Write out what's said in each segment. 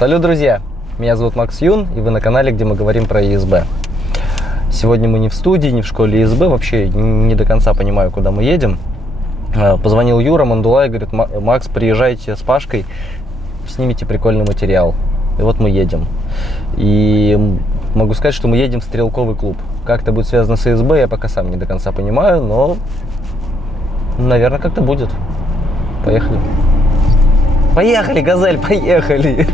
Салют, друзья! Меня зовут Макс Юн, и вы на канале, где мы говорим про ЕСБ. Сегодня мы не в студии, не в школе ЕСБ, вообще не до конца понимаю, куда мы едем. Позвонил Юра Мандулай, говорит: Макс, приезжайте с Пашкой, снимите прикольный материал. И вот мы едем. И могу сказать, что мы едем в стрелковый клуб. Как это будет связано с ЕСБ, я пока сам не до конца понимаю, но, наверное, как-то будет. Поехали. Поехали, Газель, поехали!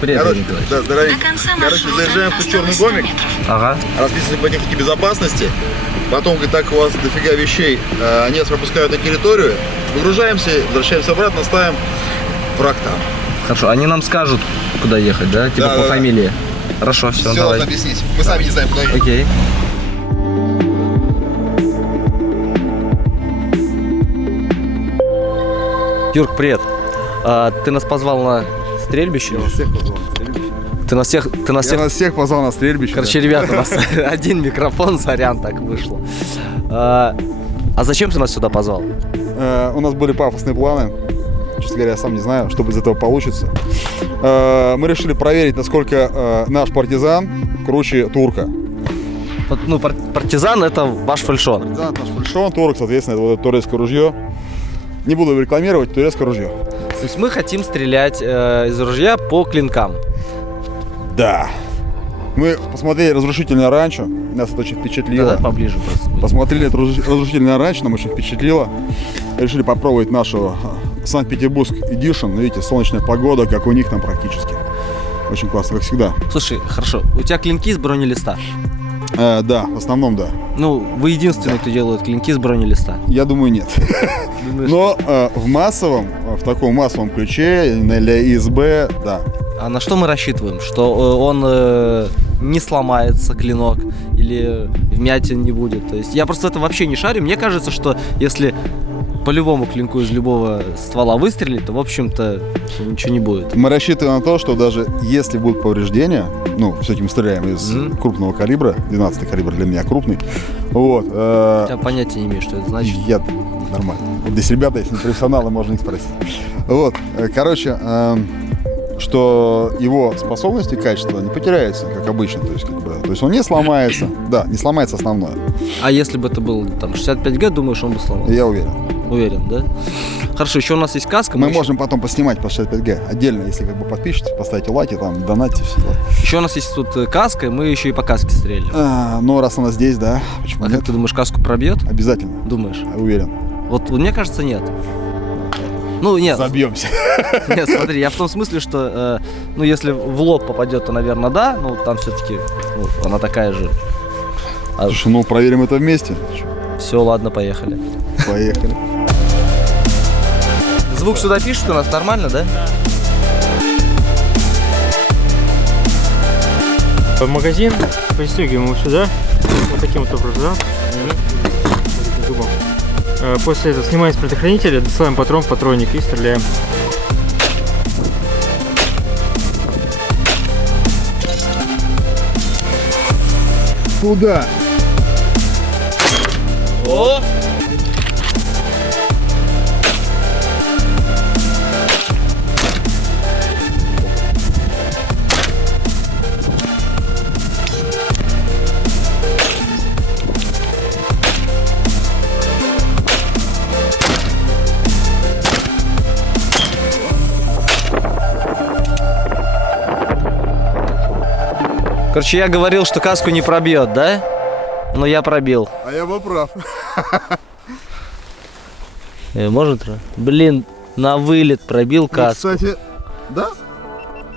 Привет, короче, заезжаем в черный домик, ага. расписываем по технике безопасности, потом, говорит, так у вас дофига вещей, они нас пропускают на территорию, выгружаемся, возвращаемся обратно, ставим враг там. Хорошо, они нам скажут, куда ехать, да? Типа по фамилии. Хорошо, все, давай. Все, объяснить. Мы сами не знаем, куда ехать. Окей. Юрк, привет. Ты нас позвал на стрельбище? Я вас всех позвал на стрельбище. Ты нас всех позвал на стрельбище. Короче, ребята, у нас один микрофон, сорян, так вышло. А зачем ты нас сюда позвал? У нас были пафосные планы. Честно говоря, я сам не знаю, что из этого получится. Мы решили проверить, насколько наш партизан круче турка. Ну, партизан — это ваш фальшон. Партизан — наш фальшон, турок, соответственно, это вот турецкое ружье. Не буду рекламировать, турецкое ружье. То есть мы хотим стрелять из ружья по клинкам. Да. Мы посмотрели «Разрушительное ранчо», нас это очень впечатлило. Да, поближе просто. Посмотрели это «Разрушительное ранчо», нам очень впечатлило. Решили попробовать нашу Санкт-Петербург Эдишн. Видите, солнечная погода, как у них там практически. Очень классно, как всегда. Слушай, хорошо, у тебя клинки из бронелиста? Да, в основном да. Ну, вы единственный, кто делает клинки из бронелиста. Я думаю, нет. Но в таком массовом ключе для ИСБ, да. А на что мы рассчитываем? Что он не сломается, клинок, или вмятин не будет? То есть я просто это вообще не шарю. Мне кажется, что если по любому клинку из любого ствола выстрелить, то, в общем-то, ничего не будет. Мы рассчитываем на то, что даже если будут повреждения, ну, все-таки мы стреляем из крупного калибра, 12-й калибр для меня крупный, вот. Я понятия не имею, что это значит. Я нормально. Здесь ребята, если не профессионалы, можно их спросить. Вот, короче, что его способности, качества не потеряются, как обычно, то есть он не сломается, да, не сломается основное. А если бы это был там 65Г, думаешь, он бы сломался? Я уверен. Уверен, да? Хорошо, еще у нас есть каска. Мы можем потом поснимать по 65Г отдельно, если как бы подпишитесь, поставите лайки, там, донатьте все. Еще у нас есть тут каска, и мы еще и по каске стреляли. Ну, раз она здесь, да, почему нет? Как ты думаешь, каску пробьет? Обязательно. Думаешь? Уверен. Вот мне кажется, нет. Ну, нет. Забьемся. Нет, смотри, я в том смысле, что, ну, если в лоб попадет, то, наверное, да, ну, там все-таки, ну, она такая же. Слушай, ну, проверим это вместе. Все, ладно, поехали. Поехали. Звук сюда пишет у нас нормально, да? В магазин пристегиваем его сюда, вот таким вот образом. После этого снимаем с предохранителя, досылаем патрон в патронник и стреляем. Куда? О! Короче, я говорил, что каску не пробьет, да? Но я пробил. А я был прав. Может? Блин, на вылет пробил каску. Ну, кстати, да?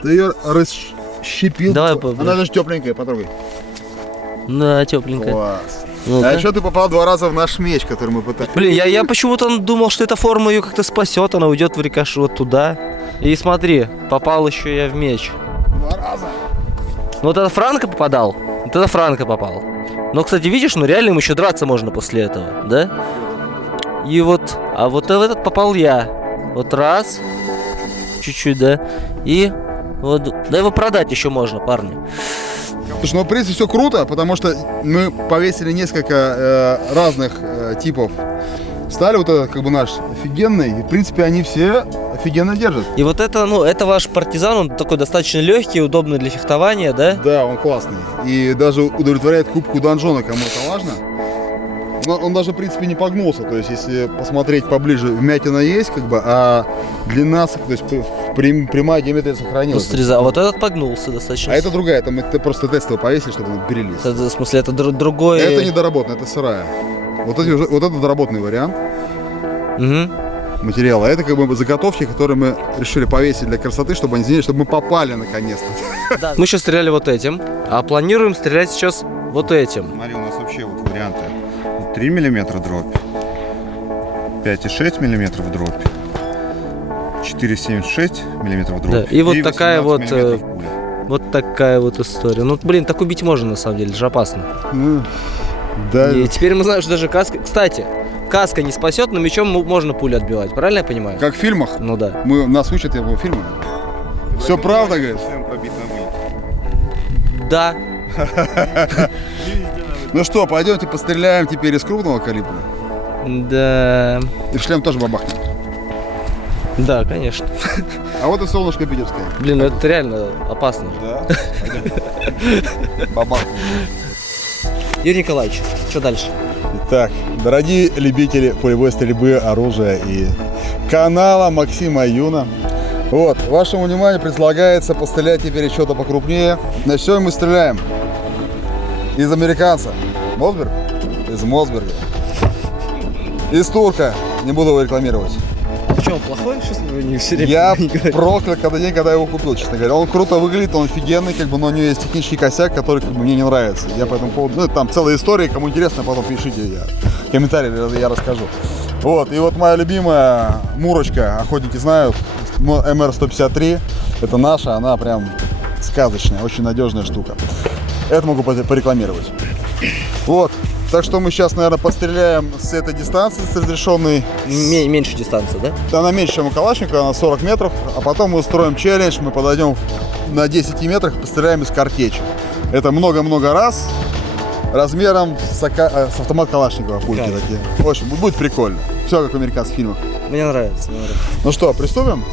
Ты ее расщепил. Давай, она даже тепленькая, потрогай. Да, тепленькая. Класс. Ну-ка. А еще ты попал 2 раза в наш меч, который мы пытались. Блин, я почему-то думал, что эта форма ее как-то спасет, она уйдет в рикошет вот туда. И смотри, попал еще я в меч. 2 раза. Ну вот это Франко попадал, вот это Франко попал. Но, кстати, видишь, ну реально им еще драться можно после этого, да? И вот, а вот в этот попал я. Вот раз, чуть-чуть, да? И вот, да его продать еще можно, парни. Слушай, ну в принципе все круто, потому что мы повесили несколько разных типов. Стали вот этот как бы наш офигенный, и в принципе они все офигенно держат. И вот это, ну, это ваш партизан, он такой достаточно легкий, удобный для фехтования, да? Да, он классный. И даже удовлетворяет кубку донжона, кому это важно. Но он даже, в принципе, не погнулся. То есть, если посмотреть поближе, вмятина есть, как бы, а длина, то есть прямая диаметрия сохранилась. А вот этот погнулся достаточно. А это другая, там это просто тестовый повесили, чтобы он перелез. В смысле, это другой... Это недоработанная, это сырая. Вот это доработанный вариант материала. А это как бы заготовки, которые мы решили повесить для красоты, чтобы они сделали, чтобы мы попали наконец-то. Да. Мы сейчас стреляли вот этим, а планируем стрелять сейчас вот этим. Смотри, у нас вообще вот варианты. 3 мм дробь, 5,6 мм дробь, 4,76 мм дробь. Да. И вот такая вот, 18 мм пуля. вот такая вот история. Ну, блин, так убить можно на самом деле, это же опасно. Ну, да. И теперь мы знаем, что даже каска... Кстати, каска не спасет, но мечом можно пулю отбивать, правильно я понимаю? Как в фильмах. Ну да. Нас учат его фильмы. Все правда, говорит. Шлем пробит ногой. Да. Ну что, пойдемте постреляем теперь из крупного калибра. Да. И в шлем тоже бабахнет. Да, конечно. А вот и солнышко питерское. Блин, ну это реально опасно. Да. Бабахнет. Юрий Николаевич, что дальше? Итак, дорогие любители полевой стрельбы, оружия и канала Максима Юна. Вот, вашему вниманию предлагается пострелять теперь что-то покрупнее. Начнем мы стреляем из американца. Мосберг? Из Мосберга. Из турка. Не буду его рекламировать. Почему, он плохой? Что не все время Я не говорите? проклял когда день, когда его купил, честно говоря. Он круто выглядит, он офигенный, как бы, но у него есть технический косяк, который как бы, мне не нравится. Я по этому поводу, ну, там целая история, кому интересно, потом пишите, комментарии я расскажу. Вот, и вот моя любимая мурочка, охотники знают, МР-153, это наша, она прям сказочная, очень надежная штука. Это могу порекламировать. Вот. Так что мы сейчас, наверное, постреляем с этой дистанции, с разрешенной. Меньше дистанции, да? Она меньше, чем у Калашникова, она 40 метров. А потом мы устроим челлендж, мы подойдем на 10 метрах, постреляем из картечи. Это много-много раз, размером с автомат Калашникова, пульки такие. В общем, будет прикольно. Все как в американских фильмах. Мне нравится, мне нравится. Ну что, приступим?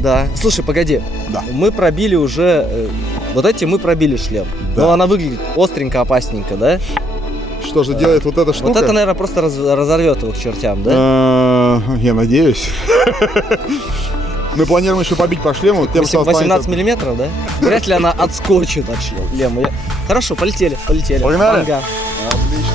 Да. Слушай, погоди. Да. Мы пробили уже... вот эти мы пробили шлем. Да. Но она выглядит остренько, опасненько, да? Что же делает вот эта штука? Вот это, наверное, просто разорвет его к чертям, да? Я надеюсь. Мы планируем еще побить по шлему. Тем, что 18 останется... миллиметров, да? Вряд ли она отскочит от шлема. Хорошо, полетели. Погнали? Ага. Отлично.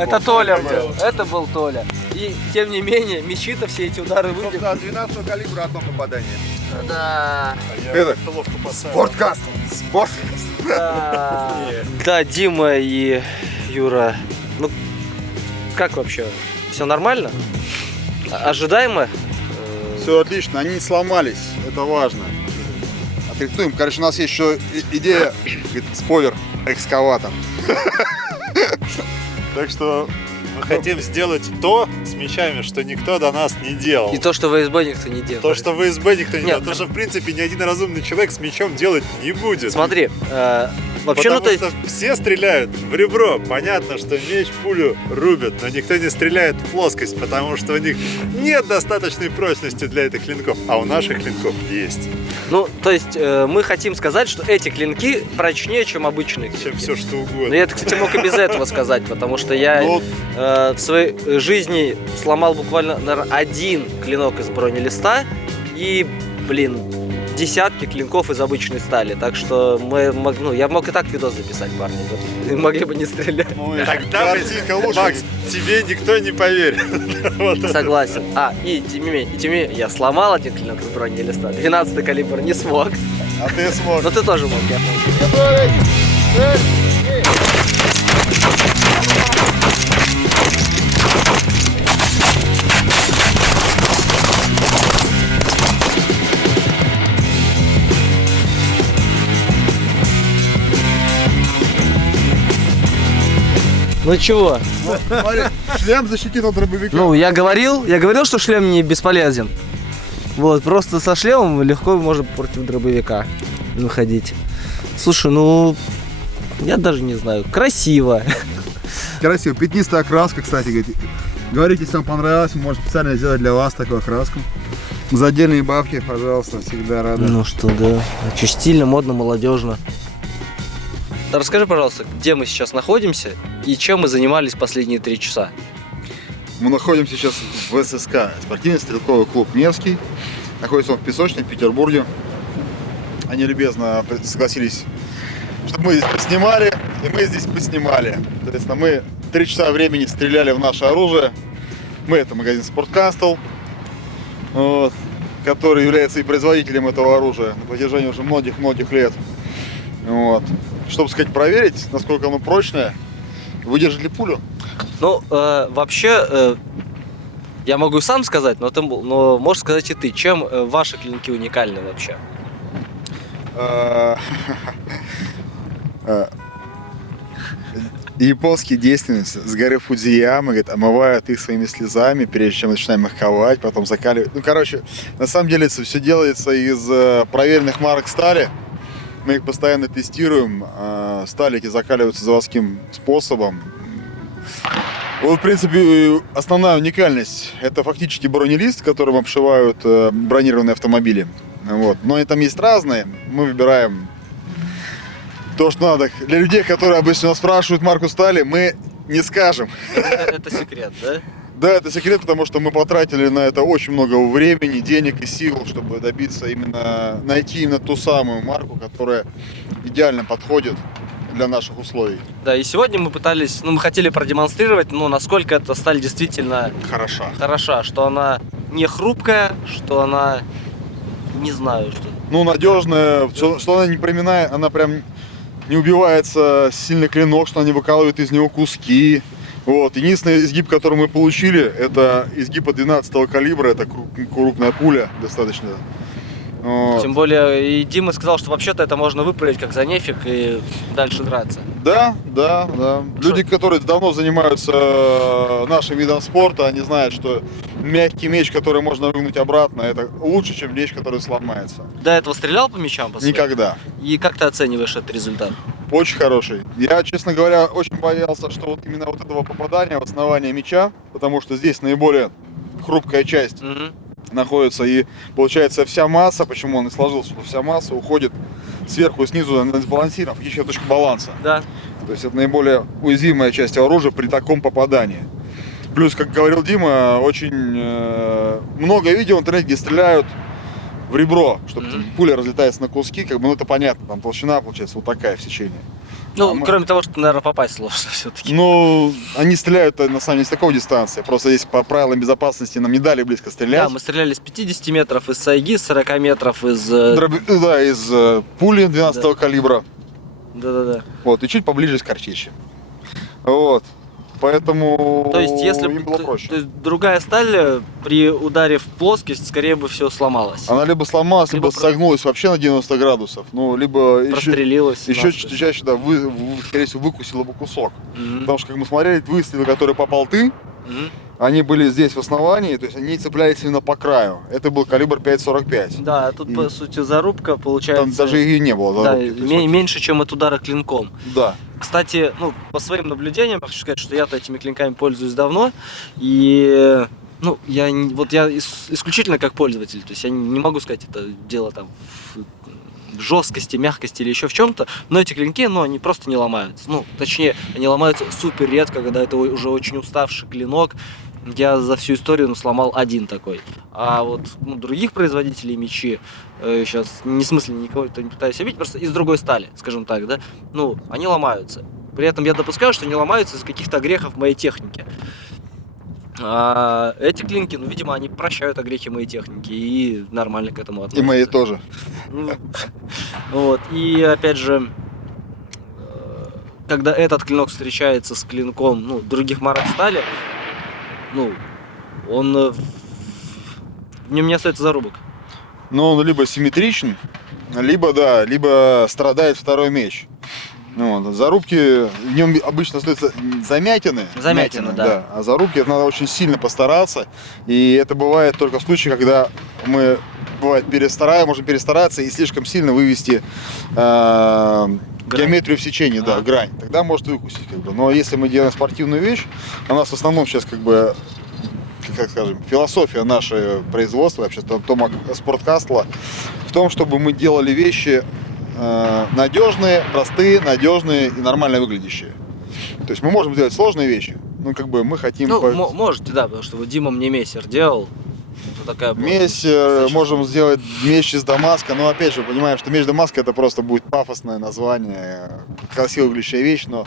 Это Толя был. Это был Толя. И тем не менее, мечи-то все эти удары выбили. Да, 12 калибра одно попадание. Да. Это спорткаст. Спорткаст. Да, Дима и Юра. Ну, как вообще? Все нормально? Ожидаемо? Все отлично, они не сломались, это важно. Отрихтуем. Короче, у нас есть еще идея, спойлер, экскаватор. Так что Мы хотим сделать то с мечами, что никто до нас не делал. И то, что в СБ никто не делает. То, что в СБ никто не Нет. делал. То, что, в принципе, ни один разумный человек с мечом делать не будет. Смотри, вообще, Потому ну то есть... что все стреляют в ребро. Понятно, что меч пулю рубят, но никто не стреляет в плоскость, потому что у них нет достаточной прочности для этих клинков, а у наших клинков есть. Ну, то есть мы хотим сказать, что эти клинки прочнее, чем обычные клинки. Чем все что Ну, угодно. я, кстати, мог и без этого сказать, потому что я Ну, в своей жизни сломал буквально, наверное, один клинок из бронелиста и, блин, десятки клинков из обычной стали. Так что я мог и так видос записать, парни. Вы могли бы не стрелять. Тогда, Макс, тебе никто не поверит. Согласен. И тем не менее, я сломал один клинок из бронелиста. 12-й калибр не смог. А ты сможешь. Но ты тоже мог, я Ну чего? Смотри, шлем защитит от дробовика. Ну, я говорил, что шлем не бесполезен. Вот, просто со шлемом легко можно против дробовика выходить. Слушай, я даже не знаю, красиво. Красиво. Пятнистая окраска, кстати. Говорите, если вам понравилось, мы можем специально сделать для вас такую окраску. За отдельные бабки, пожалуйста, всегда рады. Ну что, да. Очень стильно, модно, молодежно. Расскажи, пожалуйста, где мы сейчас находимся и чем мы занимались последние 3 часа? Мы находимся сейчас в ССК, спортивный стрелковый клуб «Невский». Находится он в Песочной, в Петербурге. Они любезно согласились, чтобы мы здесь поснимали, и мы здесь поснимали. Соответственно, мы 3 часа времени стреляли в наше оружие. Это магазин «Спорткастл», который является и производителем этого оружия на протяжении уже многих-многих лет. Чтобы сказать, проверить, насколько оно прочное, выдержит ли пулю. Вообще, я могу и сам сказать, но можешь сказать и ты, чем ваши клинки уникальны вообще? Японские девственницы с горы Фудзиямы, омывают их своими слезами, прежде чем начинаем их ковать, потом закаливать. На самом деле это все делается из проверенных марок стали. Мы их постоянно тестируем. Стали эти закаливаются заводским способом. В принципе, основная уникальность – это фактически бронелист, которым обшивают бронированные автомобили. Но там есть разные. Мы выбираем то, что надо. Для людей, которые обычно нас спрашивают марку стали, мы не скажем. Это секрет, да? Да, это секрет, потому что мы потратили на это очень много времени, денег и сил, чтобы добиться найти именно ту самую марку, которая идеально подходит для наших условий. Да, и сегодня мы хотели продемонстрировать, насколько эта сталь действительно хороша, что она не хрупкая, что она, не знаю, что... надежная, что она не проминая, она прям не убивается сильный клинок, что она не выкалывает из него куски. Единственный изгиб, который мы получили, это изгиб от 12-го калибра, это крупная пуля достаточно. Тем более, и Дима сказал, что вообще-то это можно выправить как за нефиг и дальше драться. Да. Люди, которые давно занимаются нашим видом спорта, они знают, что мягкий меч, который можно выгнуть обратно, это лучше, чем меч, который сломается. До этого стрелял по мечам? Никогда. И как ты оцениваешь этот результат? Очень хороший. Я, честно говоря, очень боялся, что именно этого попадания в основание меча, потому что здесь наиболее хрупкая часть находится, и получается вся масса, почему он и сложился, что вся масса уходит сверху и снизу на сбалансирован, фактически точка баланса. Да. То есть это наиболее уязвимая часть оружия при таком попадании. Плюс, как говорил Дима, очень много видео в интернете, где стреляют в ребро, чтобы пуля разлетается на куски, это понятно, там толщина получается вот такая в сечении. Кроме того, что, наверное, попасть сложно все-таки. Они стреляют, на самом деле, с такой дистанции. Просто здесь по правилам безопасности нам не дали близко стрелять. Да, мы стреляли с 50 метров из сайги, с 40 метров из... из пули 12-го калибра. Да. И чуть поближе с картечи. Поэтому то есть, им было проще. То есть другая сталь при ударе в плоскость, скорее бы все сломалась. Она либо сломалась, либо согнулась вообще на 90 градусов. Либо прострелилась. Еще чаще, скорее всего, выкусила бы кусок. Потому что, как мы смотрели, выстрелы, которые попал ты, они были здесь в основании, то есть они цеплялись именно по краю. Это был калибр 5,45. Да, тут, по сути, зарубка получается... Там даже ее не было, зарубки. Да, меньше, чем от удара клинком. Да. Кстати, по своим наблюдениям, хочу сказать, что я-то этими клинками пользуюсь давно, и я исключительно как пользователь, то есть я не могу сказать, это дело там в жесткости, мягкости или еще в чем-то, но эти клинки, они просто не ломаются. Точнее, они ломаются супер редко, когда это уже очень уставший клинок. Я за всю историю сломал один такой. А вот других производителей мечи, сейчас не в смысле никого не пытаюсь обидеть, просто из другой стали, скажем так, да, они ломаются. При этом я допускаю, что они ломаются из каких-то огрехов моей техники. А эти клинки, видимо, они прощают огрехи моей техники и нормально к этому относятся. И мои тоже. Вот, и опять же, когда этот клинок встречается с клинком, других марок стали, он в нем не остается зарубок. Но он либо симметричен, либо страдает второй меч. Зарубки, в нем обычно остаются замятины. Замятины, да. А зарубки это надо очень сильно постараться. И это бывает только в случае, когда мы можем перестараться и слишком сильно вывести геометрию в сечении, грань. Тогда может выкусить. Но если мы делаем спортивную вещь, у нас в основном сейчас философия нашего производства, вообще Тома Спорткастла, в том, чтобы мы делали вещи надежные, простые, надежные и нормально выглядящие. То есть мы можем сделать сложные вещи, мы хотим... Можете, да, потому что вот Дима мне мессер делал. Такая мессер, можем сделать меч из Дамаска, но опять же понимаем, что меч Дамаска это просто будет пафосное название, красиво выглядящая вещь, но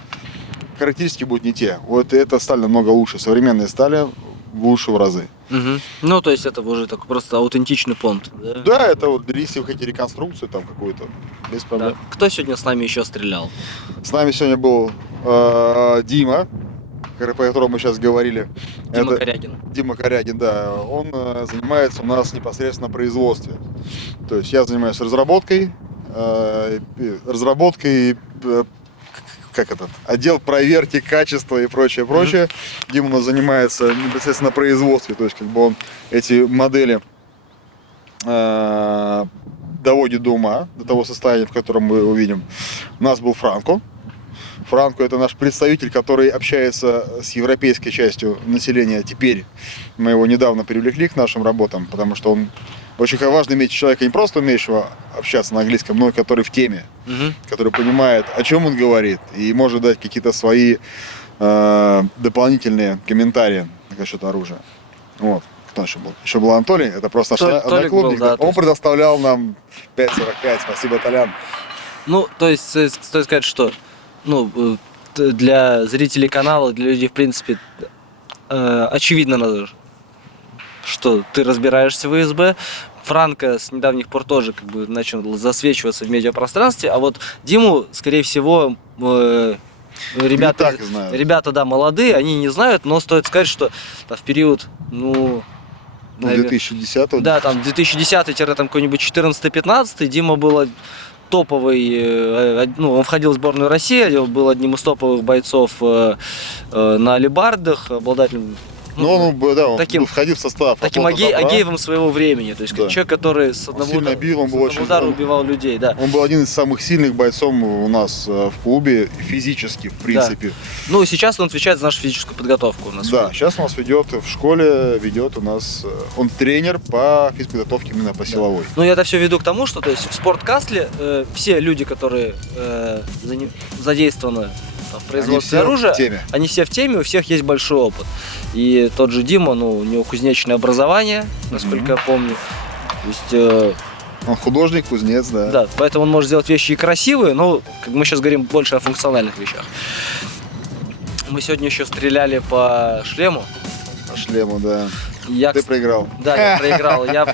характеристики будут не те. Вот эта сталь намного лучше, современные стали лучше в разы. Угу. То есть это уже такой просто аутентичный понт, да? Да, это вот если вы хотите реконструкцию там какую-то, без проблем. Да. Кто сегодня с нами еще стрелял? С нами сегодня был Дима, про которого мы сейчас говорили. Дима Корягин. Дима Корягин, да. Он занимается у нас непосредственно на производстве. То есть я занимаюсь разработкой, отдел проверки качества и прочее. Дима у нас занимается непосредственно на производстве, то есть он эти модели доводит до ума, до того состояния, в котором мы увидим. У нас был Франко. Франко это наш представитель, который общается с европейской частью населения теперь. Мы его недавно привлекли к нашим работам, потому что он очень важно иметь человека, не просто умеющего общаться на английском, но и который в теме, который понимает, о чем он говорит, и может дать какие-то свои дополнительные комментарии насчет оружия. Вот. Кто еще был? Еще был Анатолий, это просто наш одноклубник. Он предоставлял нам 5.45, спасибо, Толян. То есть, стоит сказать, что для зрителей канала, для людей, в принципе, очевидно, что ты разбираешься в ИСБ. Франко с недавних пор тоже начал засвечиваться в медиапространстве, а вот Диму, скорее всего, ребята, молодые, они не знают, но стоит сказать, что в период, 2010-го. Да, 2010-какой-нибудь 14-15 Дима был топовый, он входил в сборную России, он был одним из топовых бойцов на алебардах, обладателем он входил в состав. Таким Агеевым своего времени. То есть человек, который с одного удара убивал людей. Да. Он был один из самых сильных бойцов у нас в клубе, физически, в принципе. Да. Сейчас он отвечает за нашу физическую подготовку. Сейчас у нас в школе ведет у нас, он тренер по физподготовке именно по силовой. Я это все веду к тому, что в Спорткастле все люди, которые задействованы в производстве оружия, они все в теме, у всех есть большой опыт. И тот же Дима, у него кузнечное образование, насколько я помню. То есть, он художник, кузнец, да. Да, поэтому он может сделать вещи и красивые, но мы сейчас говорим больше о функциональных вещах. Мы сегодня еще стреляли по шлему. По шлему, да. Ты проиграл. Да, я проиграл. Я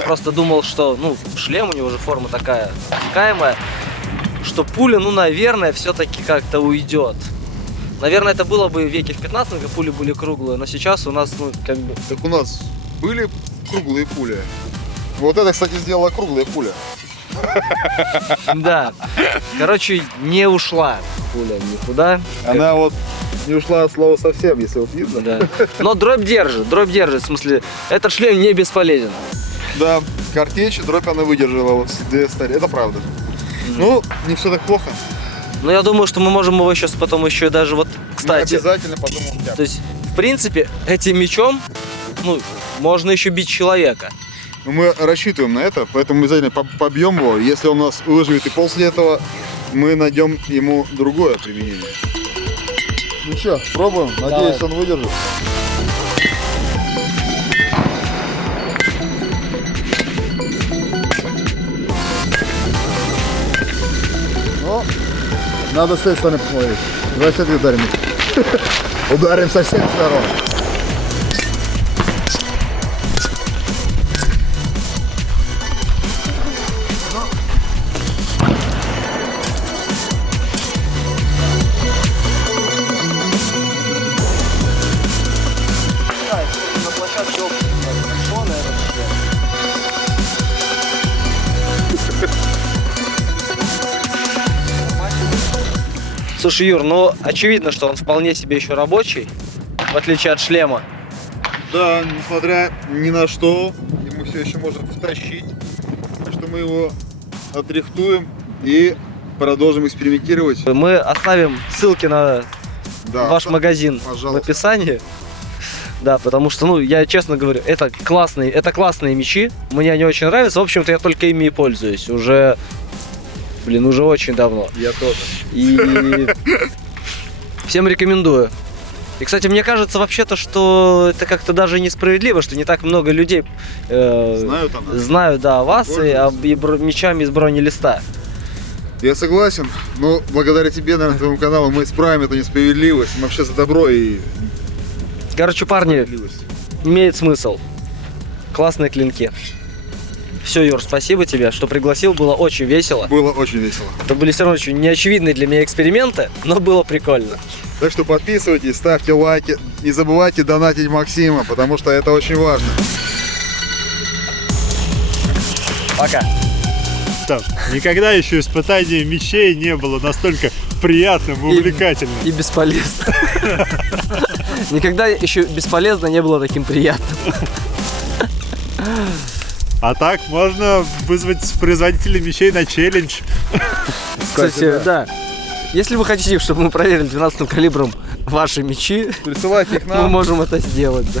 просто думал, что шлем у него же форма такая обтекаемая, что пуля, наверное, все-таки как-то уйдет. Наверное, это было бы в веке в 15, когда пули были круглые, но сейчас у нас, Так у нас были круглые пули. Вот это, кстати, сделала круглая пуля. Да. Короче, не ушла пуля никуда. Она не ушла от слова совсем, если видно. Да. Но дробь держит. В смысле, этот шлем не бесполезен. Да, картечь, дробь она выдержала. Это правда. Не все так плохо. Я думаю, что мы можем его сейчас потом еще даже кстати. Мы обязательно потом утяпнем. То есть, в принципе, этим мечом, можно еще бить человека. Мы рассчитываем на это, поэтому мы обязательно побьем его. Если он нас выживет, и после этого мы найдем ему другое применение. Пробуем. Надеюсь, он выдержит. Надо с этой стороны посмотреть. Давай с этой ударим. Ударим со всех сторон. На площадке хорошо, наверное. Слушай, Юр, ну очевидно, что он вполне себе еще рабочий, в отличие от шлема. Да, несмотря ни на что, ему все еще можно втащить. Так что мы его отрихтуем и продолжим экспериментировать. Мы оставим ссылки на Да, ваш магазин пожалуйста. в описании. Да, потому что, ну, я честно говорю, это классные мечи. Мне они очень нравятся. В общем-то, я только ими и пользуюсь. Уже очень давно. Я тоже. И всем рекомендую. И, кстати, мне кажется вообще-то, что это как-то даже несправедливо, что не так много людей Знают о нас. знают, да, о вас и мечами из бронелиста. Я согласен, но благодаря тебе, наверное, твоему каналу мы исправим эту несправедливость. Мы вообще за добро и Короче, парни, справедливость. имеет смысл. Классные клинки. Все, Юр, спасибо тебе, что пригласил, было очень весело. Было очень весело. Это были все равно очень неочевидные для меня эксперименты, но было прикольно. Так что подписывайтесь, ставьте лайки, не забывайте донатить Максима, потому что это очень важно. Пока. Там, никогда еще испытание мечей не было настолько приятным и увлекательным. И бесполезно. Никогда еще бесполезно не было таким приятным. А так можно вызвать производителей мечей на челлендж. Кстати, да. Если вы хотите, чтобы мы проверили 12-м калибром ваши мечи, Присылайте их мы нам. можем это сделать, да.